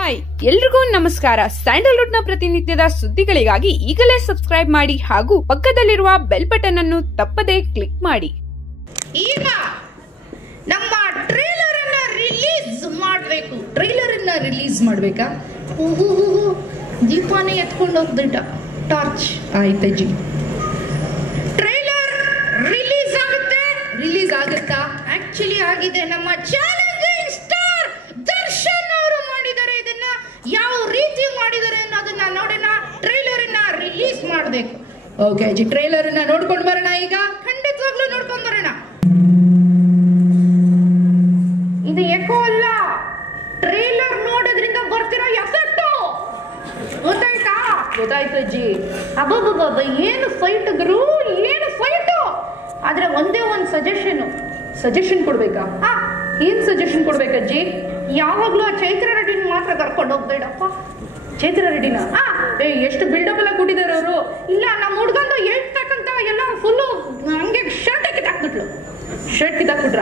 Hi ಎಲ್ರಿಗೂ ನಮಸ್ಕಾರ. Sandalwood ನ ಪ್ರತಿನಿತ್ಯದ ಸುದ್ದಿಗಳಿಗಾಗಿ ಈಗಲೇ ಸಬ್ಸ್ಕ್ರೈಬ್ ಮಾಡಿ ಹಾಗೂ ಪಕ್ಕದಲ್ಲಿರುವ ಬೆಲ್ ಬಟನ್ ಅನ್ನು ತಪ್ಪದೇ ಕ್ಲಿಕ್ ಮಾಡಿ. ಈಗ ನಮ್ಮ ಟ್ರೈಲರ್ ಅನ್ನ ರಿಲೀಸ್ ಮಾಡಬೇಕು. ಟ್ರೈಲರ್ ಅನ್ನ ರಿಲೀಸ್ ಮಾಡಬೇಕಾ? ದೀಪಾನೇ ಎತ್ಕೊಂಡು ಹೋಗ್ದಿಟ್ಟ ಟಾರ್ಚ್. ಆಯ್ತಜ್ಜಿ, ಟ್ರೈಲರ್ ರಿಲೀಸ್ ಆಗುತ್ತೆ. ರಿಲೀಸ್ ಆಗುತ್ತಾ? ಆಕ್ಚುಲಿ ಆಗಿದೆ. ನಮ್ಮ ಚಾಲೆಂಜಿಂಗ್ ಸ್ಟಾರ್ ದರ್ಶನ್ ಅವರು ಮಾಡಿದ್ದಾರೆ. ಇದನ್ನ ಯಾವ ರೀತಿ ಮಾಡಿದ್ದಾರೆ ಅನ್ನೋದನ್ನ ನೋಡೋಣ. ಟ್ರೈಲರ್ ಅನ್ನ ರಿಲೀಸ್ ಮಾಡಬೇಕು. ಓಕೆ ಅಜ್ಜಿ, ಟ್ರೈಲರ್ ಅನ್ನ ನೋಡ್ಕೊಂಡು ಬರೋಣ. ಈಗ ಖಂಡಿತವಾಗ್ಲೂ ನೋಡ್ಕೊಂಡು ಬರೋಣ. ಇದು ಎಕೋ ಅಲ್ಲ, ಟ್ರೈಲರ್ ನೋಡೋದ್ರಿಂದ ಬರ್ತಿರೋ ಎಫೆಕ್ಟ್. ಗೊತ್ತಾಯ್ತಾ? ಗೊತ್ತಾಯ್ತು ಅಜ್ಜಿ. ಅಬ್ಬಬ್ಬಬ್ಬ, ಏನು ಫೈಟ್ ಗುರು, ಏನು ಫೈಟ್. ಆದ್ರೆ ಒಂದೇ ಒಂದು ಸಜೆಷನ್ ಕೊಡ್ಬೇಕಾ? ಏನ್ ಸಜೆಷನ್ ಕೊಡ್ಬೇಕಜ್ಜಿ? ಯಾವಾಗ್ಲೂ ಆ ಚೈತ್ರ ರೆಡ್ಡಿನ ಮಾತ್ರ ಕರ್ಕೊಂಡು ಹೋಗ್ಬೇಡಪ್ಪ. ಚೈತ್ರ ರೆಡ್ಡಿನ ಎಷ್ಟು ಬಿಲ್ಡಪ್ ಎಲ್ಲ ಕೊಟ್ಟಿದ್ದಾರೆ ಅವರು. ಇಲ್ಲ, ನಮ್ಮ ಹುಡ್ಗಂದು 8 ಪ್ಯಾಕ್ ಅಂತ ಎಲ್ಲ ಫುಲ್ಲು ಹಂಗೆ ಶರ್ಟ್ ಕಿತ್ತಾಕ್ಬಿಟ್ರ.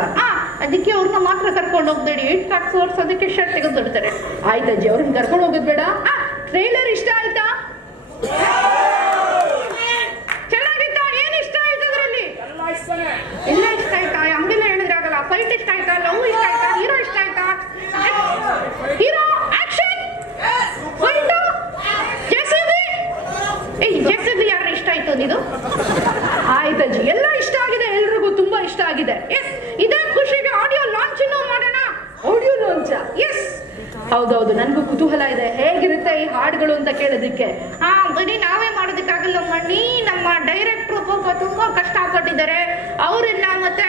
ಅದಕ್ಕೆ ಅವ್ರನ್ನ ಮಾತ್ರ ಕರ್ಕೊಂಡು ಹೋಗ್ಬೇಡಿ. 8 ಪ್ಯಾಕ್ ತೋರ್ಸೋದಕ್ಕೆ ಶರ್ಟ್ ತೆಗೆದುಬಿಡ್ತಾರೆ. ಆಯ್ತಜ್ಜಿ, ಅವ್ರನ್ನ ಕರ್ಕೊಂಡು ಹೋಗೋದು ಬೇಡ. ಟ್ರೈಲರ್ ಇಷ್ಟ ಆಯ್ತಾ? ಚೆನ್ನಾಗಿತ್ತಾ? ಏನ್ ಇಷ್ಟ ಆಯ್ತು ಅದರಲ್ಲಿ? ಎಲ್ಲ ಇಷ್ಟ ಆಯ್ತಾ? ಹಂಗೆಲ್ಲ ಹೇಳಿದ್ರೆ ಆಗಲ್ಲ. ಫೈಟ್ ಇಷ್ಟ ಆಯ್ತಾ? ಲವ್ ಇಷ್ಟ ಆಯ್ತಾ? ಹೀರೋ ಇಷ್ಟ ಆಯ್ತಾ? ಹೀರೋ ಆಕ್ಷನ್ ಫೈಟ್ ಜೆಸಿಬಿ ಯಾರು ಇಷ್ಟ ಆಯ್ತು ಇದು? ಆಯ್ತಜ್ಜಿ, ಎಲ್ಲ ಇಷ್ಟ ಆಗಿದೆ. ಎಲ್ರಿಗೂ ತುಂಬಾ ಇಷ್ಟ ಆಗಿದೆ. ಎಸ್, ಇದೇ ಖುಷಿಗೆ ಆಡಿಯೋ ಲಾಂಚ್ ಮಾಡೋಣ. Audio launch? ಎಸ್, ಹೌದೌದು, ನನ್ಗೂ ಕುತೂಹಲ ಇದೆ ಹೇಗಿರುತ್ತೆ ಈ ಹಾಡುಗಳು ಅಂತ ಕೇಳೋದಕ್ಕೆ. ಬರೀ ನಾವೇ ಮಾಡೋದಕ್ಕಾಗಲ್ಲ ಮಣ್ಣಿ. ನಮ್ಮ ಡೈರೆಕ್ಟ್ರು ಪಾಪ ತುಂಬಾ ಕಷ್ಟ ಪಟ್ಟಿದ್ದಾರೆ. ಅವ್ರನ್ನ ಮತ್ತೆ